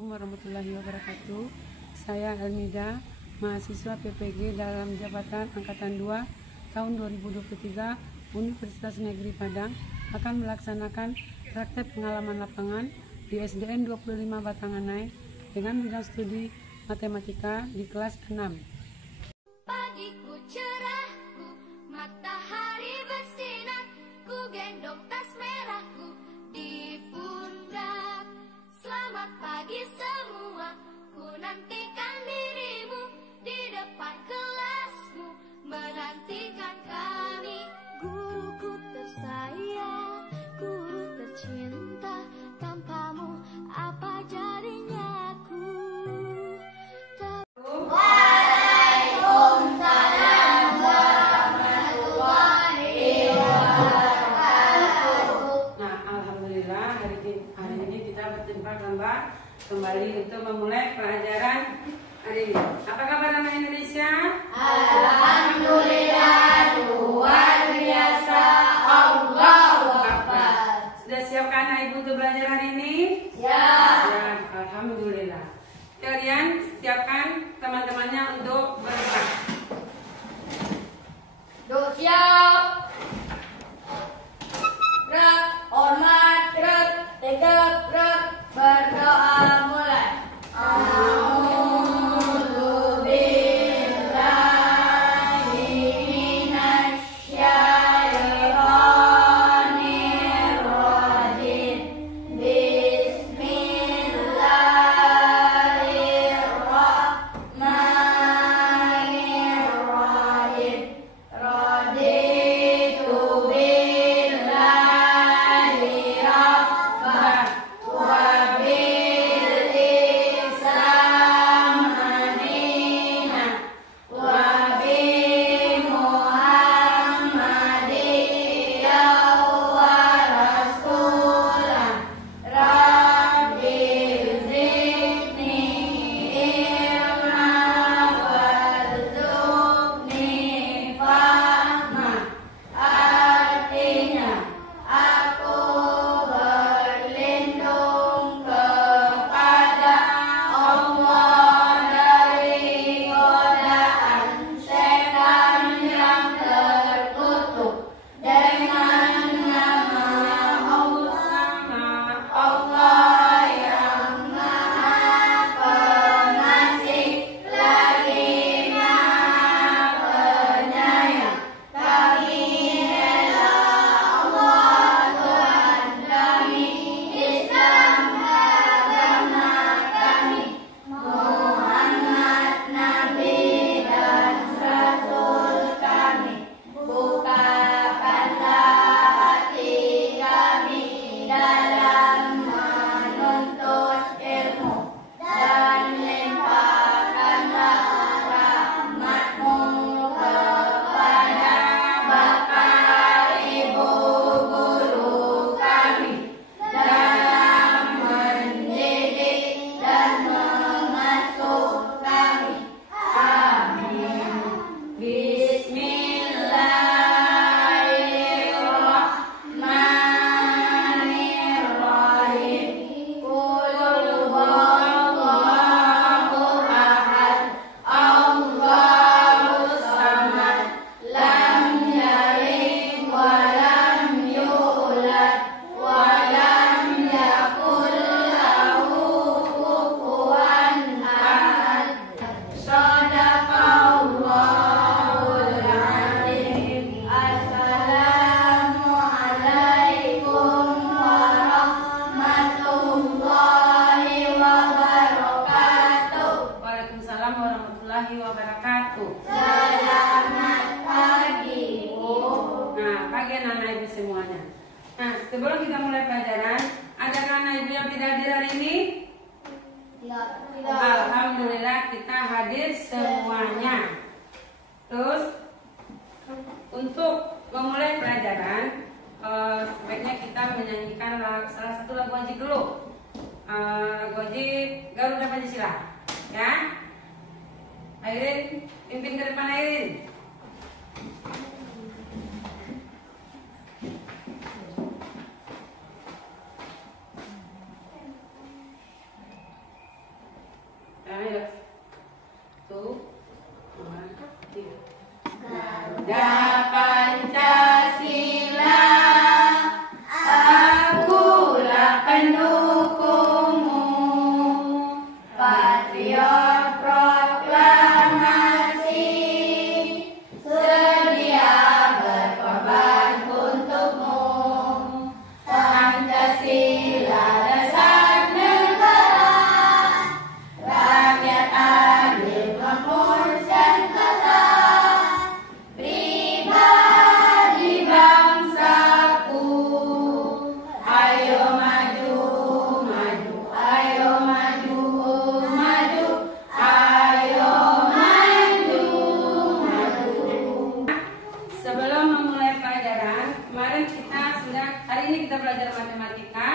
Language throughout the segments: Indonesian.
Assalamualaikum warahmatullahi wabarakatuh. Saya Almida, mahasiswa PPG dalam jabatan Angkatan 2 tahun 2023 Universitas Negeri Padang akan melaksanakan praktek pengalaman lapangan di SDN 25 Batanganai dengan bidang studi matematika di kelas 6. Pagiku cerahku, matahari bersinar, ku gendong tas merahku di pundak. Selamat pagi semua, ku nantikan dirimu di depan kelasmu, menantikan kami. Guruku tersayang, guru tercinta, tanpamu apa jadinya aku. Kembali untuk memulai pelajaran hari ini. Apa kabar anak Indonesia? Alhamdulillah, luar biasa, Allahu Akbar. Sudah siapkan anak ibu untuk belajar hari ini? Siap. Ya, alhamdulillah. Kalian siapkan teman-temannya untuk bergerak. Siap. Gerak, hormat, gerak, tegap, gerak, berdoa mulai. Selamat pagi, Bu. Nah, pagi anak-anak ibu semuanya. Nah, sebelum kita mulai pelajaran, adakah anak ibu yang tidak hadir hari ini? Tidak. Alhamdulillah kita hadir semuanya. Terus untuk memulai pelajaran, sebaiknya kita menyanyikan salah satu lagu wajib dulu. Lagu wajib Garuda Pancasila, ya. Airin, pimpin ke depan Airin. Ayo. Tuh. Tiga. Garuda Pancasila, akulah pendukungmu, patriot proklamasi, sedia berkorban untukmu. Pancasila dasar negara, rakyat adil makmur sentosa, pribadi bangsaku. Ayo maju, maju, ayo maju, maju, ayo maju, maju. Sebelum memulai pelajaran, kemarin kita sudah, hari ini kita belajar matematika.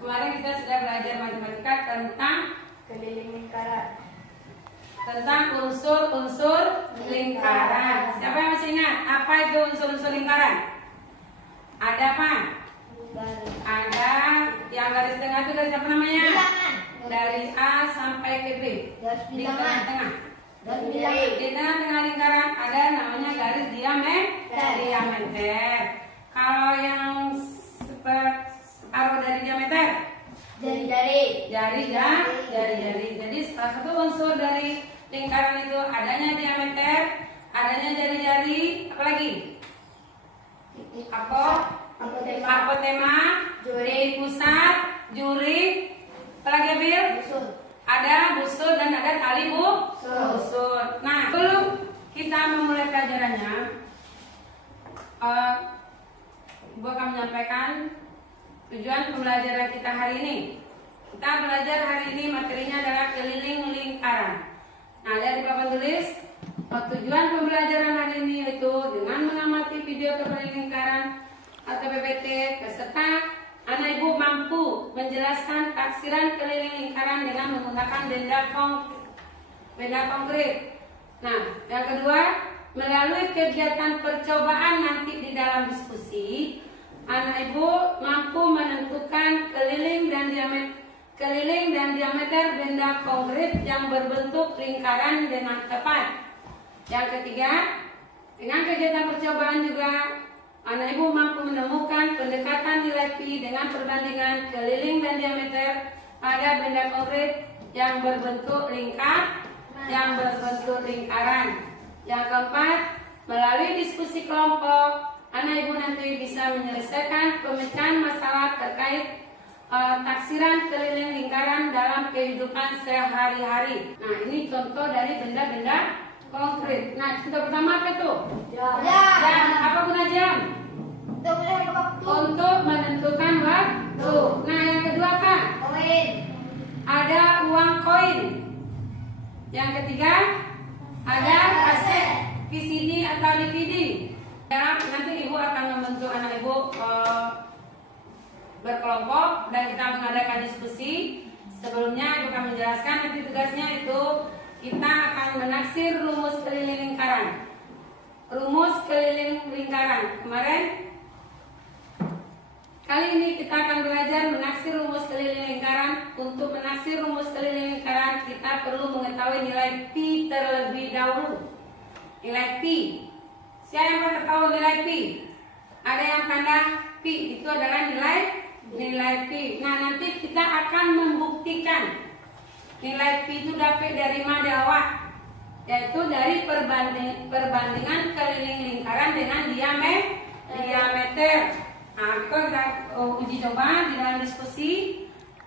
Kemarin kita sudah belajar matematika tentang Keliling lingkaran. unsur-unsur lingkaran. Siapa yang masih ingat? Apa itu unsur-unsur lingkaran? Ada apa? Ada yang garis tengah itu garis apa namanya? Bilangan. Dari A sampai ke B. Garis Di bilangan. tengah-tengah. Garis bilangan. Di tengah-tengah lingkaran ada namanya garis diameter. Kalau yang separuh dari diameter, Jari-jari. jari. Jadi salah satu unsur dari lingkaran itu adanya diameter, adanya jari-jari, apalagi? Apotema, Juri. pusat, juri, apalagi Bil? Busur. Ada busur dan ada tali busur. Nah, sebelum kita memulai pelajarannya, Ibu akan menyampaikan tujuan pembelajaran kita hari ini. Kita belajar hari ini materinya adalah keliling lingkaran. Nah, dari papan tulis, tujuan pembelajaran hari ini yaitu dengan mengamati video keliling lingkaran atau PPT, peserta anak ibu mampu menjelaskan taksiran keliling lingkaran dengan menggunakan benda konkret. Nah, yang kedua, melalui kegiatan percobaan nanti di dalam diskusi, anak ibu mampu menentukan keliling dan diameter benda konkret yang berbentuk lingkaran dengan tepat. Yang ketiga, dengan kegiatan percobaan juga anak ibu mampu menemukan pendekatan nilai pi dengan perbandingan keliling dan diameter pada benda konkret yang berbentuk lingkaran. Yang keempat, melalui diskusi kelompok, anak ibu nanti bisa menyelesaikan pemecahan masalah terkait taksiran keliling lingkaran dalam kehidupan sehari-hari. Nah, ini contoh dari benda-benda konkret. Nah, contoh pertama apa itu? Jam. Jam. Apa guna jam? Untuk menentukan waktu. Nah, yang kedua apa? Koin. Ada uang koin. Yang ketiga, ada kaset VCD atau DVD. Ya, nanti ibu akan membentuk anak ibu berkelompok dan kita mengadakan diskusi. Sebelumnya ibu akan menjelaskan nanti tugasnya itu kita akan menaksir rumus keliling lingkaran. Kemarin, kali ini kita akan belajar menaksir rumus keliling lingkaran. Untuk menaksir rumus keliling lingkaran, kita perlu mengetahui nilai pi terlebih dahulu. Nilai pi. Siapa yang pernah tahu nilai pi? Ada yang pandang pi itu adalah nilai pi. Nah, nanti kita akan membuktikan nilai pi itu dapat dari mana awak, yaitu dari perbandingan keliling lingkaran dengan diameter. Nah, kita uji coba di dalam diskusi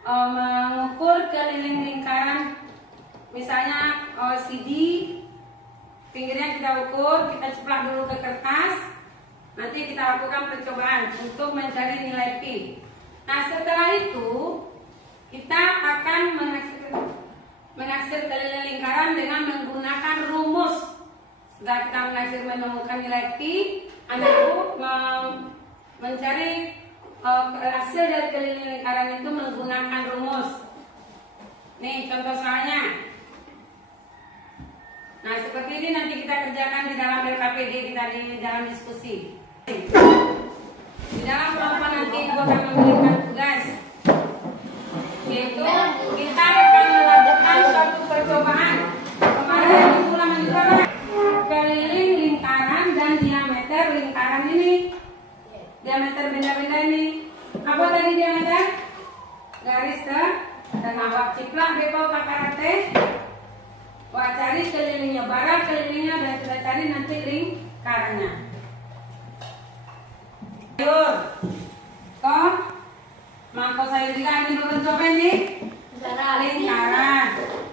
mengukur keliling lingkaran. Misalnya CD, pinggirnya kita ukur, kita ceplak dulu ke kertas. Nanti kita lakukan percobaan untuk mencari nilai pi. Nah, setelah itu kita akan menaksir keliling lingkaran dengan menggunakan rumus. Setelah kita menemukan nilai pi, anak ibu mencari hasil dari keliling lingkaran itu menggunakan rumus. Nih contoh soalnya. Nah, seperti ini nanti kita kerjakan di dalam LKPD kita di dalam diskusi. Di dalam kelompok nanti ibu akan memberikan tugas, yaitu kita akan melakukan suatu percobaan ciplak beko kakarate. Wah, cari kelilingnya, barat kelilingnya, dan kita cari nanti lingkarannya. Sayur, kok mangkok sayur juga ini berbentuk apa ini? Lingkaran.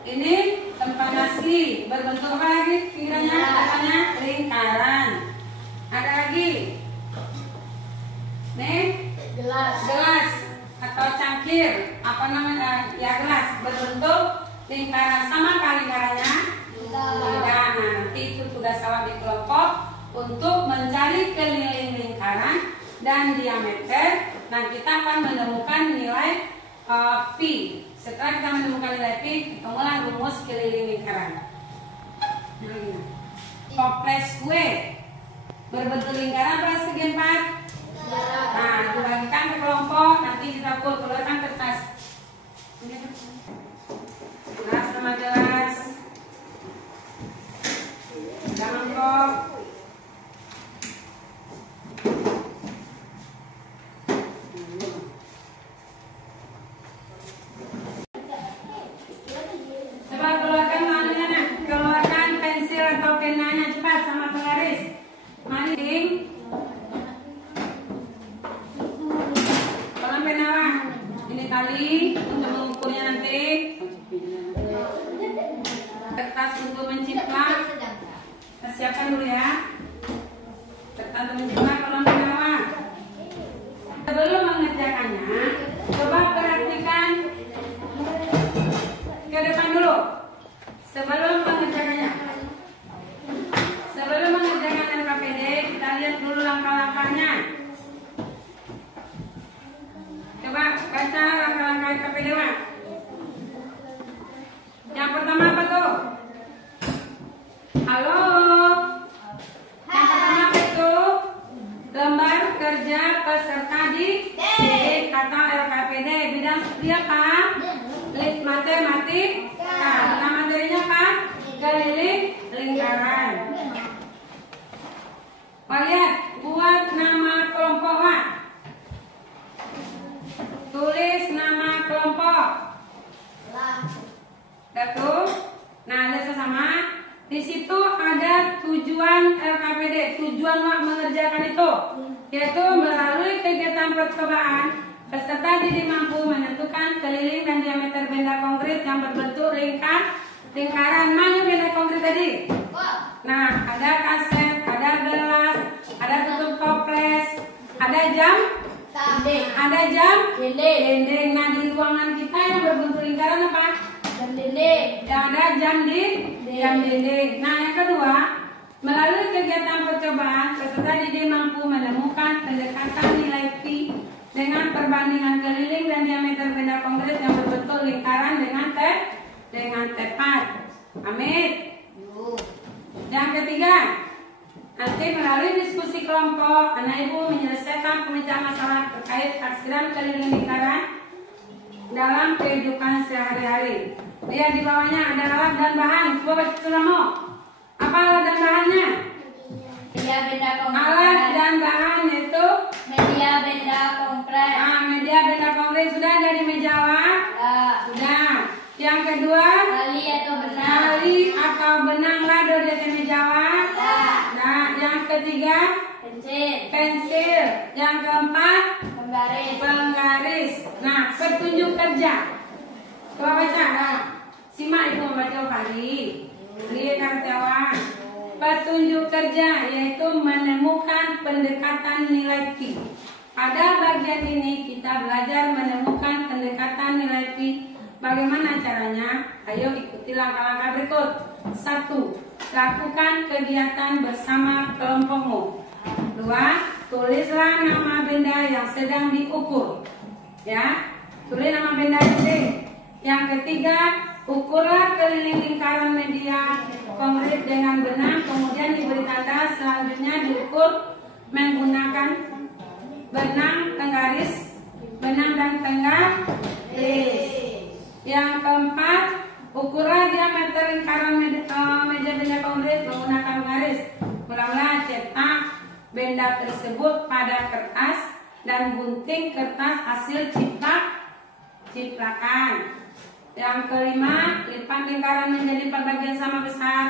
Ini tempat nasi berbentuk apa lagi? Kiranya katanya lingkaran. Ada lagi? Nih, gelas atau cangkir, apa namanya? Ya gelas berbentuk lingkaran. Sama kali lingkarannya? Tidak. Nah, nanti itu tugas awak di kelompok untuk mencari keliling lingkaran dan diameter. Nah, kita akan menemukan nilai pi. Setelah kita menemukan nilai pi, ketemulah rumus keliling lingkaran. Toples kue berbentuk lingkaran persegi 4. Nah, dibagikan ke kelompok, nanti kita keluarkan kertas. Gelas sama gelas. Mangkok. Coba keluarkan mananya, nak. Keluarkan pensil atau penanya cepat sama penggaris. Mari, Ding. Tolong penawa. Ini tali untuk mengukurnya nanti. Kertas untuk menciplak. Kita siapkan dulu ya. Kertas untuk menciplak, tolong penawa. Sebelum mengerjakannya, coba perhatikan ke depan dulu. Sebelum mengerjakannya. Sebelum mengerjakan LKPD, kita lihat dulu langkah-langkahnya. Coba baca langkah-langkah LKPD, Mak. Yang pertama apa tuh? Halo. Yang pertama apa itu? Lembar kerja peserta didik atau LKPD. Bidang studi apa? Matematika. Nama materinya apa? Keliling lingkaran. Lihat, buat nama kelompok, Wak. Tulis nama kelompok. Satu. Nah, ada sesama. Di situ ada tujuan LKPD, tujuan Wak mengerjakan itu, yaitu melalui kegiatan percobaan peserta didik mampu menentukan keliling dan diameter benda konkret yang berbentuk lingkaran. Mana benda konkret tadi? Nah, ada kaset, ada gelas, ada tutup toples, ada jam, ada jam dinding. Nah, di ruangan kita yang berbentuk lingkaran apa? Jam dinding. Yang ada jam dinding. Nah, yang kedua, melalui kegiatan percobaan peserta didik mampu menemukan pendekatan nilai pi dengan perbandingan keliling dan diameter benda konkret yang berbentuk lingkaran dengan tepat. Amit. Yang ketiga, nanti melalui diskusi kelompok, anak ibu menyelesaikan pemecahan masalah terkait taksiran keliling lingkaran dalam kehidupan sehari-hari. Lihat di bawahnya ada alat dan bahan. Coba baca Suramo. Apa alat dan bahannya? Media benda konkret. Alat dan bahan itu Media benda konkret. Nah, media benda konkret sudah ada di meja Wak? Sudah. Yang kedua, Tali atau benang. tali atau benang lado di atas meja Wak? Nah, yang ketiga, pensil. Yang keempat, penggaris. Nah, petunjuk kerja. Coba baca. Nah, simak ibu membaca kali. Lihat karyawan. Petunjuk kerja yaitu menemukan pendekatan nilai pi. Pada bagian ini kita belajar menemukan pendekatan nilai pi. Bagaimana caranya? Ayo ikuti langkah-langkah berikut. 1. Lakukan kegiatan bersama kelompokmu. 2. Tulislah nama benda yang sedang diukur. Ya, tulis nama benda ini. Yang ketiga, ukurlah keliling lingkaran media konkret dengan benang, kemudian diberi tanda. Selanjutnya diukur menggunakan benang penggaris, benang dan penggaris. Yang keempat, ukurlah diameter lingkaran meja benda konkret menggunakan garis. Mula-mula cetak benda tersebut pada kertas dan gunting kertas hasil ciplakan. Yang kelima, lipat lingkaran menjadi 4 bagian sama besar.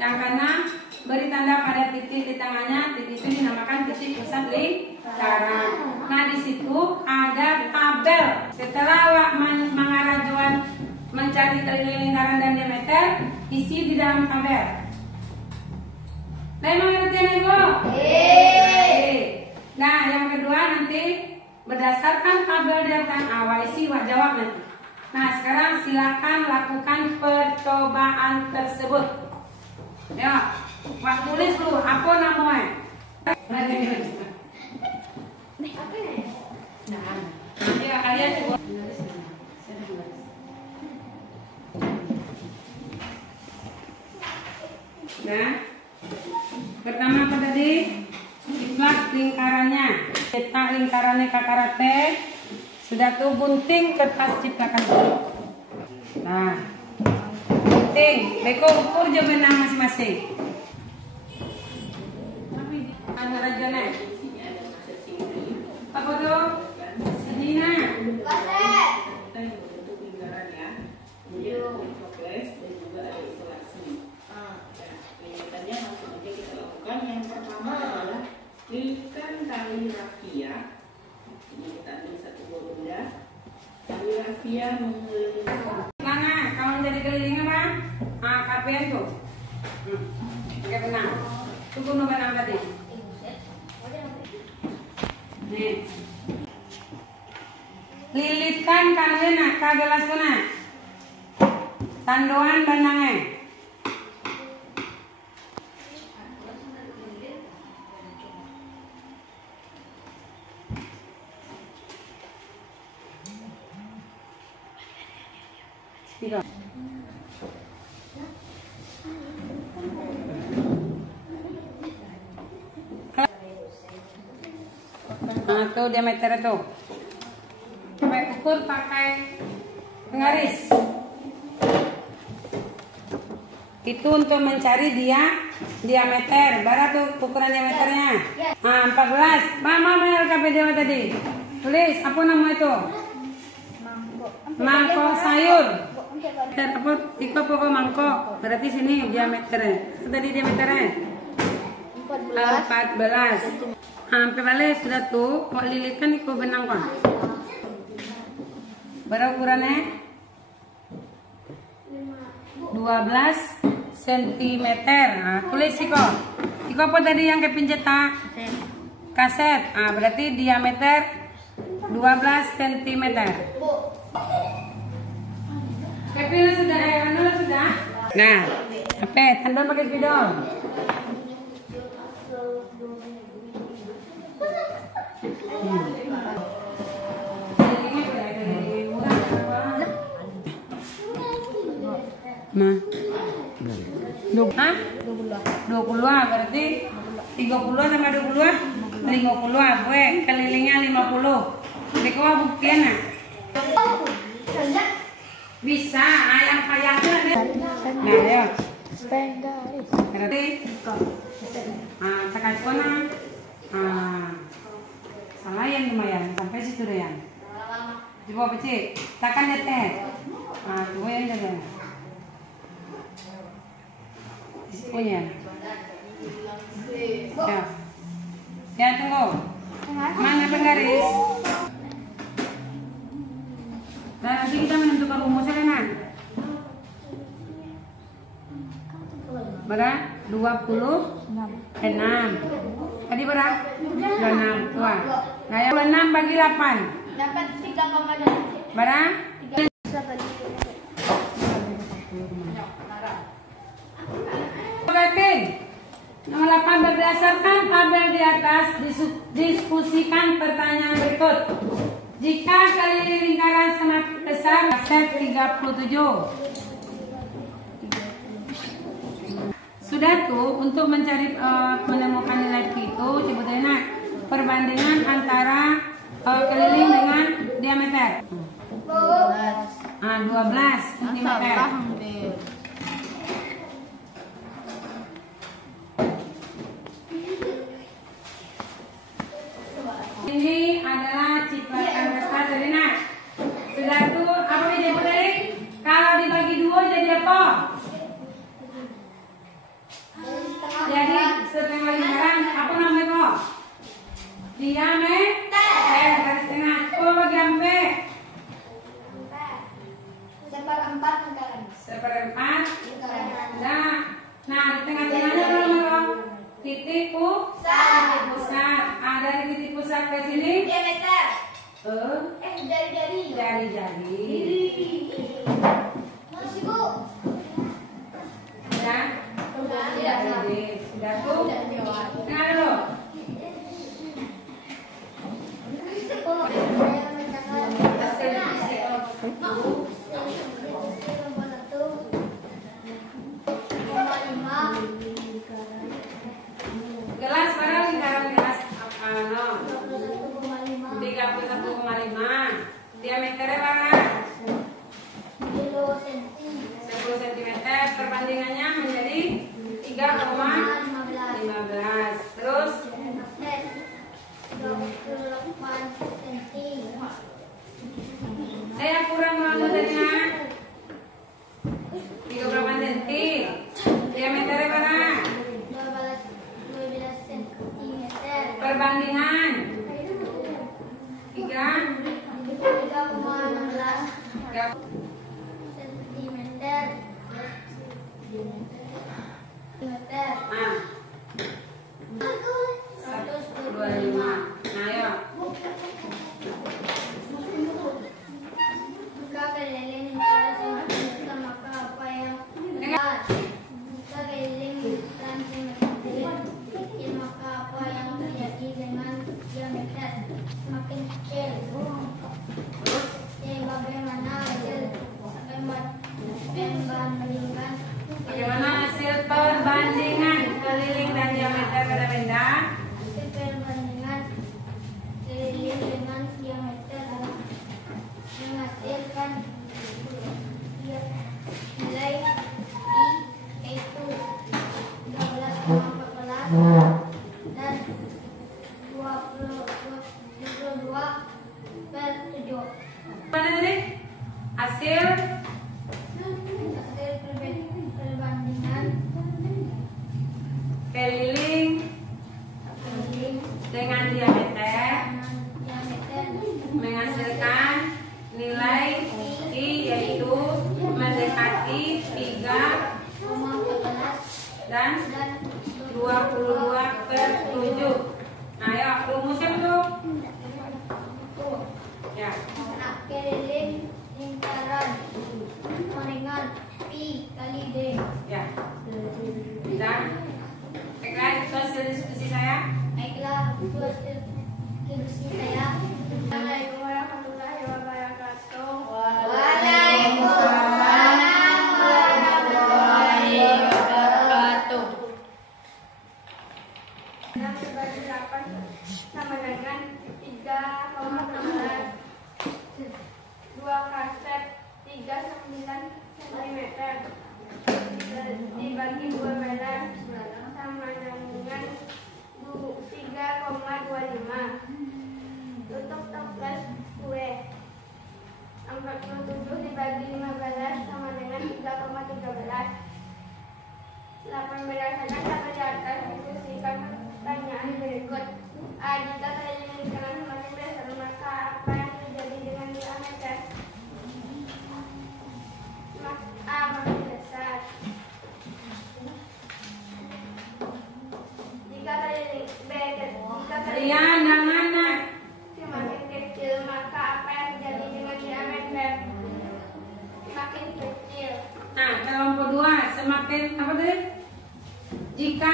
Yang keenam, beri tanda pada titik di tengahnya. Titik itu dinamakan titik pusat lingkaran. Nah, di situ ada tabel. Setelah mengarah Joan mencari keliling lingkaran dan diameter, isi di dalam tabel. Nah, mengerti Ibu? Nah, yang kedua nanti berdasarkan tabel di atas isi jawab nanti. Nah, sekarang silakan lakukan percobaan tersebut. Ya, Pak tulis dulu apa namanya? Ya, kalian coba. Nah, pertama apa tadi? Iplak lingkarannya. Cetak lingkarannya kakarate. Sudah tuh gunting kertas ciptakan dulu. Nah, gunting. Beko ukur je benang masing-masing. Anu rajana. Apa tuh? Sedina. Yang pertama adalah lilitkan tali rafia. Ini kita ambil satu buah benda. Tali rafia mengelilingi. Mana? Kalau menjadi keliling apa? KPN tuh. Oke, benang. Tunggu nomor benang tadi. Nih. Lilitkan kalian kagelas kuna. Tandoan benangnya. Tiga. Nah, tuh diameter tuh. Coba ukur pakai penggaris. Itu untuk mencari diameter. Berapa tuh ukuran diameternya? Nah, 14. Mama benar KPD tadi. Tulis apa nama itu? Mangkok sayur. Apa? Iko pokok mangkok. Berarti sini diameternya. Tadi diameternya 14. Sampai balik sudah tuh. Mau lilitkan iko benang kan? Berapa ukurannya? 12 cm. Nah, tulis iko. Iko apa tadi yang kepinjet kaset? Ah, berarti diameter 12 cm. Kepilih sudah, sudah. Nah, apa? Tandon pakai spidol. Nah, 20 berarti 30 sama 20 50 gue kelilingnya 50. Jadi kau buktian nak? Bisa ayam kayaknya ada. Nah ya. Berarti tekan kona. Salah yang lumayan sampai situ deh yang. Coba pecik, tekan detek. Dua yang jaga. Punya. Ya. Ya tunggu. Mana penggaris? Dan nanti kita menentukan rumusnya kan? Berapa? 26. Tadi berapa? 26. Tua. Nah, yang 26 bagi 8. Dapat 3,8. Berapa? 3. Nomor 8 berdasarkan tabel di atas diskusikan pertanyaan berikut. Jika keliling lingkaran sangat besar, set 37. Sudah tuh untuk mencari menemukan nilai Q itu sebetulnya perbandingan antara keliling dengan diameter. 12 cm. Ini adalah cipratan kertas dari Nak. Sudah tuh apa yang disebut tadi? 1/4. Nah, di tengah-tengahnya berapa? Titik pusat. Dari titik pusat ke sini Diameter. jari. Masih Bu. Ya. Sudah tuh. Tengah dulu. Gelas mana lingkaran gelas apa no? 31,5. Diameternya berapa? 10 cm. Perbandingannya menjadi 3,15. Terus 28 cm. saya kurang rambutnya 38 cm. Diameternya berapa? 12 cm. Perbandingan 3,16 Nah, 125. Nah, ayo. Jika keliling lingkaran simetris, maka apa yang benar? Jika keliling lingkaran simetris kecil, maka apa yang terjadi dengan diameter semakin kecil? Bagaimana hasil perbandingan? Bagaimana hasil perbandingan keliling dan diameter benda-benda? Hasil perbandingan keliling dengan diameter menghasilkan nilai I yaitu 13,14 dan 22/7. Mana tadi? Hasil Perbandingan keliling dengan diameter menghasilkan nilai I yaitu mendekati 3 dan 22/7. Nah, ayo rumusnya dulu. Ya. keliling lingkaran dengan Pi kali D. Ya. Dan baiklah, itu hasil diskusi saya. Baiklah, itu hasil diskusi saya. Assalamualaikum warahmatullahi wabarakatuh. Waalaikumsalam warahmatullahi wabarakatuh. 6 sebagai 8 sama dengan 3,16. 2 kaset 39 cm dibagi 12 sama dengan 3,25. Tutup toples kue. 47 dibagi 15 sama dengan 3,13. 18 sampai di atas diskusikan pertanyaan berikut. A. Jika keliling lingkaran semakin besar, maka apa yang terjadi dengan diameter? A. Makin besar. Jika keliling B. Jika keliling semakin kecil, maka apa yang terjadi dengan diameter? Semakin kecil. Nah, kelompok 2 semakin apa tadi? Jika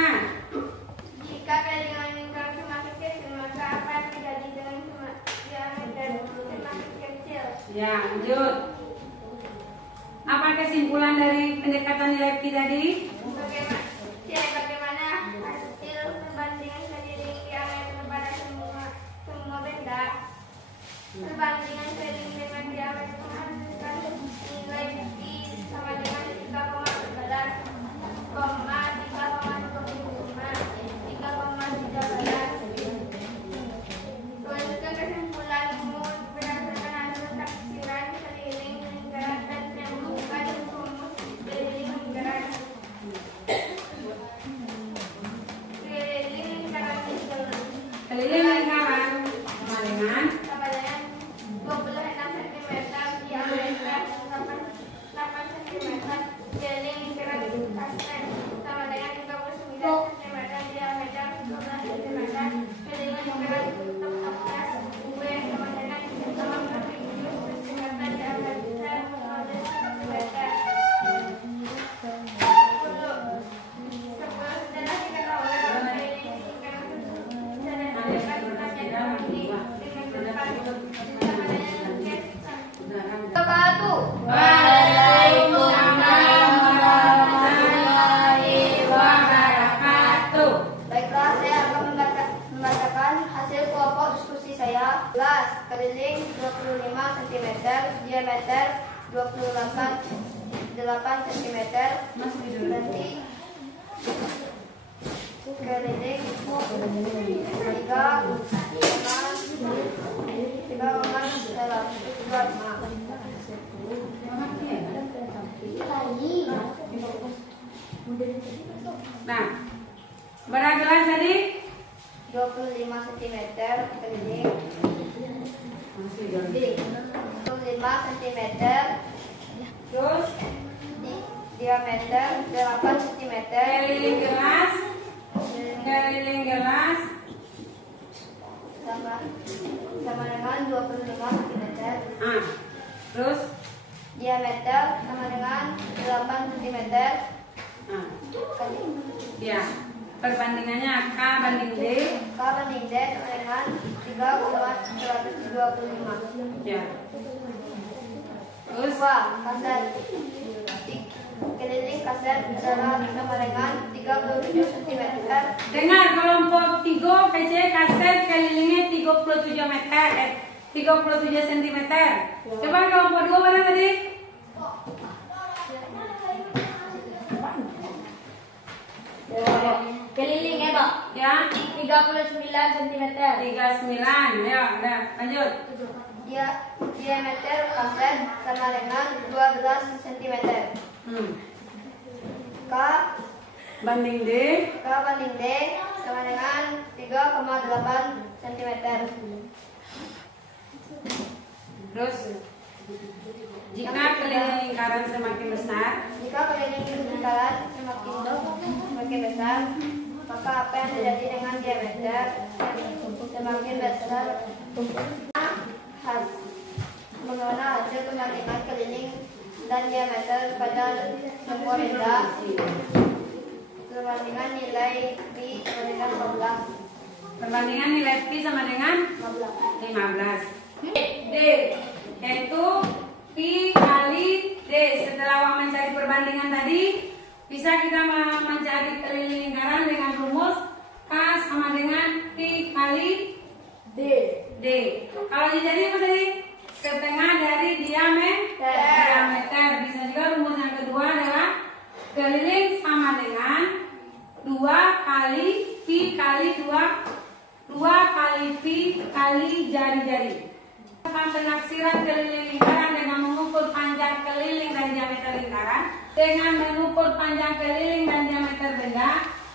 keliling lingkaran semakin kecil, maka apa yang terjadi dengan diameter semakin kecil? ya, lanjut. Apa kesimpulan dari pendekatan nilai Pi tadi? Bagaimana hasil perbandingan keliling diameter pada semua benda? Perbandingan keliling dengan diameter menghasilkan nilai I sama dengan 3,14, 3,13. Selanjutnya kesimpulanmu berdasarkan hasil taksiran keliling lingkaran dan menemukan rumus keliling lingkaran. Keliling lingkaran Keliling lingkaran sama dengan 26 cm, diameter 8 cm. 28 cm. Berarti keliling 3,25. Nah, berapa gelas tadi? 25 cm keliling 25 cm, Terus diameter 8 cm. keliling gelas sama dengan 25 cm. Terus Diameter sama dengan 8 cm. ya, perbandingannya K banding D. K banding D sama dengan 3,125. Ya. Terus Kaset keliling kaset adalah sama dengan 37 cm. dengar kelompok 3 PC kaset kelilingnya 37 meter, 37 cm. Coba kelompok 2 mana tadi? Keliling ya, Pak. Ya, 39 cm. 39. Ya, udah lanjut. Diameter kaset sama dengan 12 cm. K Banding D. banding D sama dengan 3,8 cm. Terus jika keliling lingkaran semakin besar, Jika keliling lingkaran semakin besar, maka apa yang terjadi dengan diameter semakin besar? Bagaimana hasil pembandingan keliling dan diameter pada sebuah benda? Perbandingan nilai pi sama dengan 15. perbandingan nilai pi sama dengan 15. D yaitu pi kali D. Setelah mencari perbandingan tadi, bisa kita mencari keliling lingkaran dengan rumus K sama dengan pi kali D. Kalau jadi apa tadi? Setengah dari diameter. Bisa juga rumus yang kedua adalah keliling sama dengan 2 kali pi kali 2 kali pi kali jari-jari. Penaksiran keliling lingkaran dengan mengukur panjang keliling dan diameter lingkaran dengan mengukur panjang keliling dan diameter benda,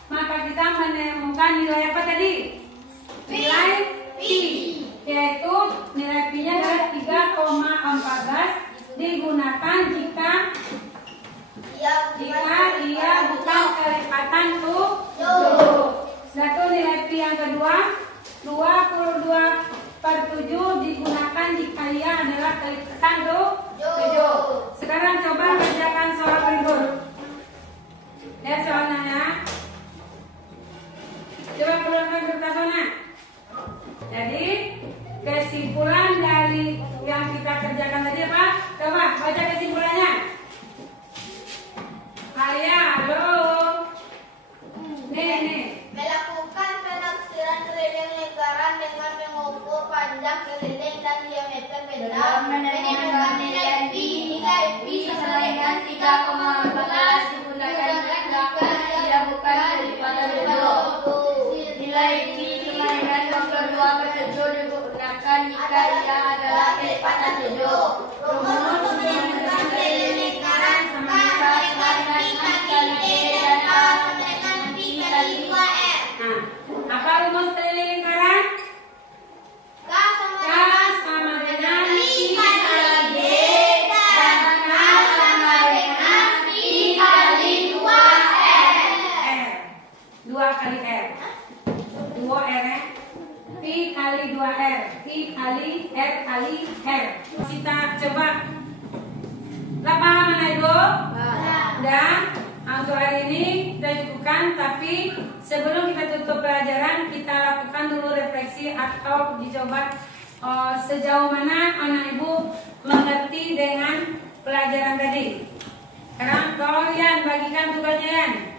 maka kita menemukan nilai apa tadi? Nilai pi, yaitu nilai pi-nya adalah 3,14 digunakan jika ia bukan kelipatan Satu nilai pi yang kedua 22/7 digunakan jika ia adalah kelipatan 7. Sekarang coba kerjakan soal berikut. Lihat soalnya. Coba keluarkan kertas warna. Jadi kesimpulan dari yang kita kerjakan tadi apa? Coba baca kesimpulannya. Halo. Nih. Melakukan penaksiran keliling lingkaran dengan mengukur panjang keliling dan diameter benda, menemukan nilai pi sama dengan 3,14 digunakan jika ia bukan kelipatan 7. Nilai pi sama dengan 22/7 digunakan jika ia adalah kelipatan 7. Rumus untuk menemukan keliling lingkaran sama dengan pi kali D dan A sama dengan pi kali 2R. Apa rumus keliling lingkaran? K sama dengan pi kali D dan K sama dengan pi kali 2R. 2 kali R. 2R ya. Pi kali 2R. Pi kali R kali R. Kita coba. Lah paham mana Ibu? Dan untuk hari ini kita cukupkan, tapi sebelum kita tutup pelajaran, kita lakukan dulu refleksi atau uji coba sejauh mana anak ibu mengerti dengan pelajaran tadi. Sekarang tolong Yan bagikan tugasnya Yan.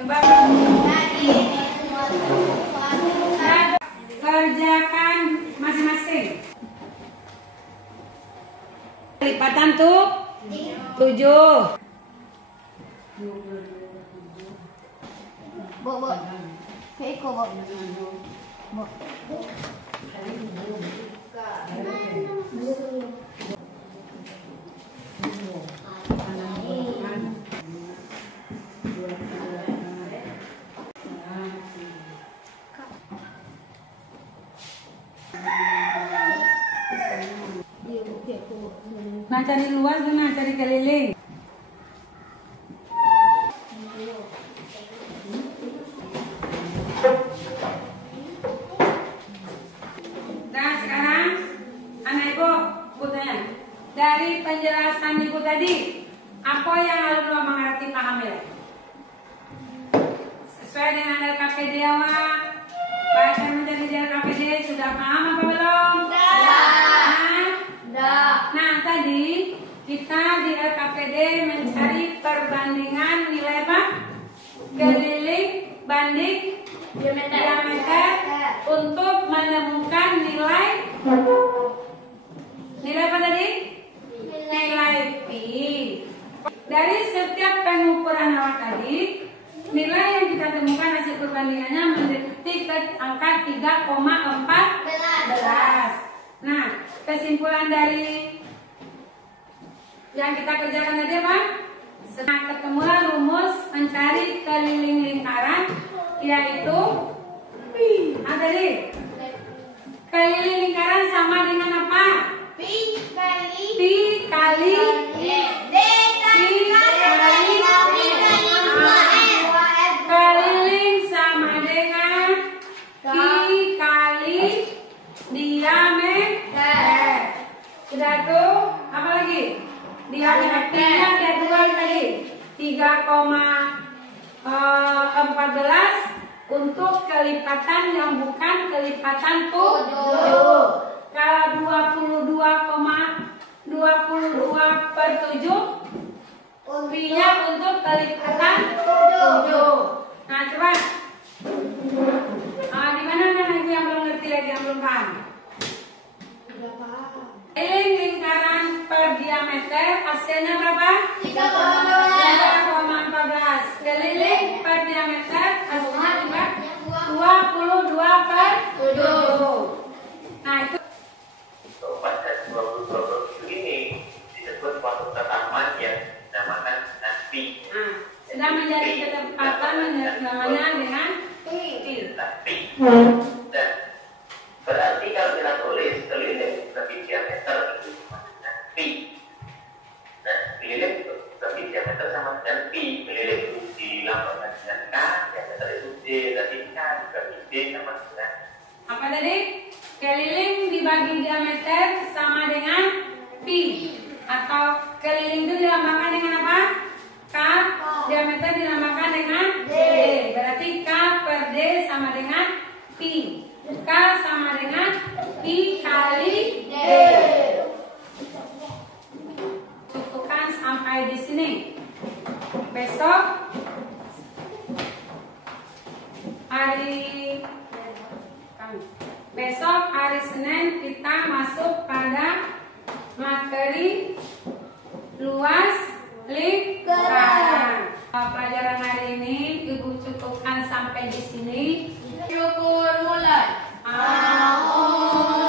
Coba kerjakan masing-masing. Kelipatan tuh 7. Bo. Kayak iko, Bo. Bo. Nah, cari luas tuh, nah cari keliling. Nah, sekarang anak ibu tanya, dari penjelasan ibu tadi, apa yang alumni mengerti paham ya? Sesuai dengan LKPD awak, bahasa menjadi di LKPD sudah paham apa belum? Nah, tadi kita di LKPD mencari perbandingan nilai apa? Keliling banding diameter untuk menemukan nilai apa tadi? Nilai pi. Dari setiap pengukuran awak tadi, nilai yang kita temukan hasil perbandingannya mendekati ke angka 3,14. Nah, kesimpulan dari yang kita kerjakan tadi apa? Nah, ketemulah rumus mencari keliling lingkaran, yaitu apa tadi? Keliling lingkaran sama dengan apa? Pi kali keliling sama dengan pi kali diameter. Sudah tuh, apa lagi? Diameternya kita buat tadi 3,14 untuk kelipatan yang bukan kelipatan 7. Kalau 22,22/7 pi-nya untuk kelipatan 7. Nah, coba. Di mana anak ibu yang belum ngerti lagi, yang belum paham? Keliling lingkaran per diameter hasilnya berapa? 3,14. Keliling per diameter hasilnya juga 22/7. Nah, itu pada 22/7 ini disebut suatu ketetapan yang dinamakan pi. Sudah menjadi ketepatan namanya dengan pi. Dan berarti kalau kita tulis keliling lebih diameter itu sama dengan pi. Nah, keliling lebih diameter sama dengan pi. Keliling itu dilambangkan dengan k, diameter itu d, tadi k dibagi d sama dengan apa tadi? Keliling dibagi diameter sama dengan pi. Atau keliling itu dilambangkan dengan apa? K. Diameter dilambangkan dengan D. Berarti K per D sama dengan pi. K sama dengan pi kali D. Cukupkan sampai di sini. Besok hari Senin kita masuk pada materi luas lingkaran. Pelajaran hari ini Ibu cukupkan sampai di sini. Syukur mulai. Alhamdulillah.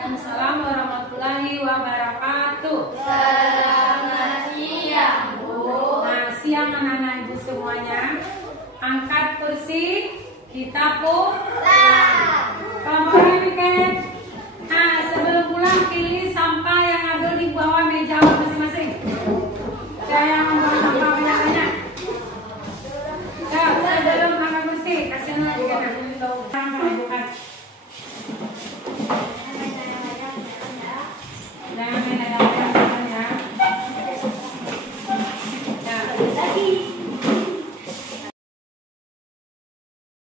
Waalaikumsalam warahmatullahi wabarakatuh. Selamat siang, Bu. Nah, siang anak-anak ibu semuanya. Angkat kursi, kita pulang. Kelompok Remiket.